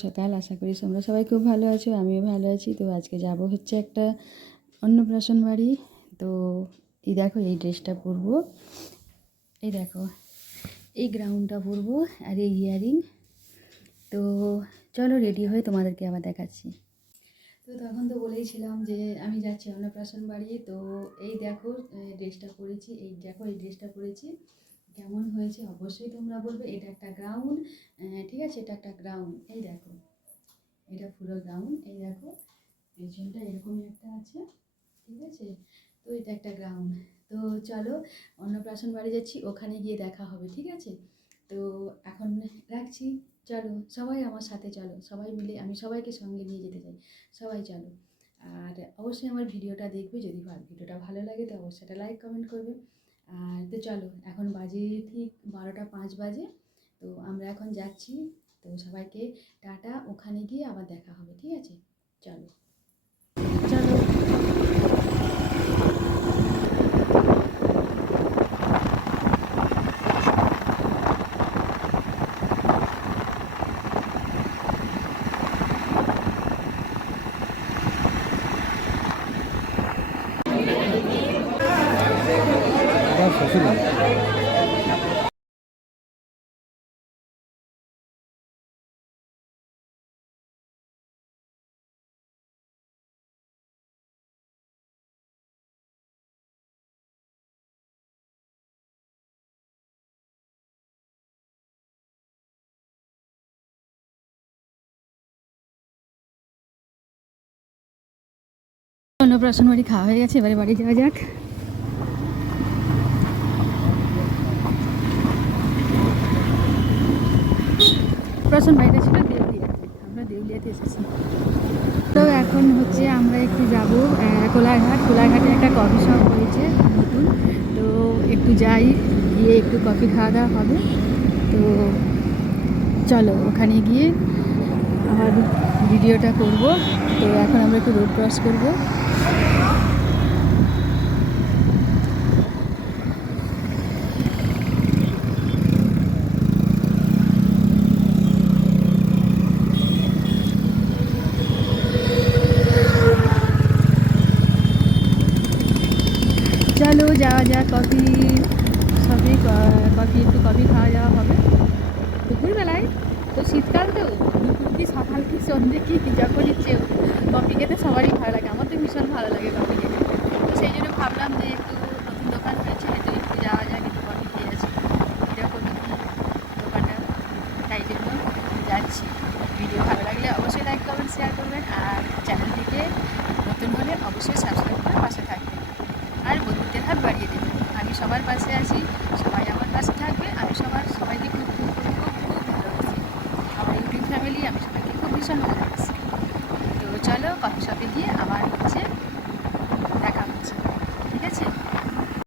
সকাল, আশা করি তোমরা সবাই খুব ভালো আছো, আমিও ভালো আছি। তো আজকে যাব হচ্ছে একটা অন্নপ্রাশন বাড়ি। তো এই দেখো, এই ড্রেসটা পরবো, এই দেখো এই গ্রাউনটা পরবো, আর এই ইয়ারিং। তো চলো রেডি হয়ে তোমাদেরকে আবার দেখাচ্ছি। তো তখন তো বলেইছিলাম যে আমি যাচ্ছি অন্নপ্রাশন বাড়ি। তো এই দেখো ড্রেসটা পরেছি, এই দেখো এই ড্রেসটা পরেছি, কেমন হয়েছে অবশ্যই তোমরা বলবে। এটা একটা গ্রাউন, ঠিক আছে, এটা একটা গ্রাউন। এই দেখো, এটা পুরো গ্রাউন। এই দেখো পেছনটা এরকমই একটা আছে, ঠিক আছে। তো এটা একটা গ্রাউন। তো চলো অন্নপ্রাশন বাড়ি যাচ্ছি, ওখানে গিয়ে দেখা হবে, ঠিক আছে। তো এখন রাখছি, চলো সবাই আমার সাথে চলো, সবাই মিলে, আমি সবাইকে সঙ্গে নিয়ে যেতে চাই, সবাই চলো। আর অবশ্যই আমার ভিডিওটা দেখবে, যদি ভিডিওটা ভালো লাগে তো অবশ্যই একটা লাইক কমেন্ট করবে। আর তো চলো, এখন বাজে ঠিক 12টা 5 বাজে। তো আমরা এখন যাচ্ছি। তো সবাইকে টাটা, ওখানে গিয়ে আবার দেখা হবে, ঠিক আছে। চলো চলো। অন্নপ্রাশন বাড়ি খাওয়া হয়ে গেছে, এবারে বাড়ি যাওয়া যাক। অন্নপ্রাশন বাড়িটা ছিল দেউলিয়াতে, আমরা দেউলিয়াতে এসেছি। তো এখন হচ্ছে আমরা একটু যাব কোলাঘাটে একটা কফি শপ হয়েছে নতুন। তো একটু যাই, গিয়ে একটু কফি খাওয়া দাওয়া হবে। তো চলো ওখানে গিয়ে আর ভিডিওটা করব। তো এখন আমরা একটু রোড ক্রস করবো। চলো যাওয়া যাক কফি শপে, একটু কফি খাওয়া যাওয়া হবে দুপুরবেলায়। তো শীতকাল তো দুপুর কি সকাল কি সন্ধ্যে কি যখন ইচ্ছে কফি খেতে সবারই ভালো লাগে, আমার তো ভীষণ ভালো লাগে কফি খেতে। তো সেই জন্য ভাবলাম যে একটু নতুন দোকান হয়েছে, তো একটু যাওয়া যাক, একটু কফি খেয়ে আসি। এরকম দোকানটা, তাই জন্য যাচ্ছি। ভিডিও ভালো লাগলে অবশ্যই লাইক কমেন্ট শেয়ার করবেন, আর চ্যানেলটিকে নতুন হলে অবশ্যই সাবস্ক্রাইব করে পাশে থাকবেন, আর বন্ধুদের হাত বাড়িয়ে দেবেন। আমি সবার পাশে আছি, সবাই আমার পাশে থাকবে। আমি সবাইকে খুব খুব খুব খুব খুব ভালোবাসি। আমার ইউটিউব ফ্যামিলি, আমি সবাইকে খুব ভীষণ ভালোবাসি। তো চলো কফি শপে গিয়ে আবার হচ্ছে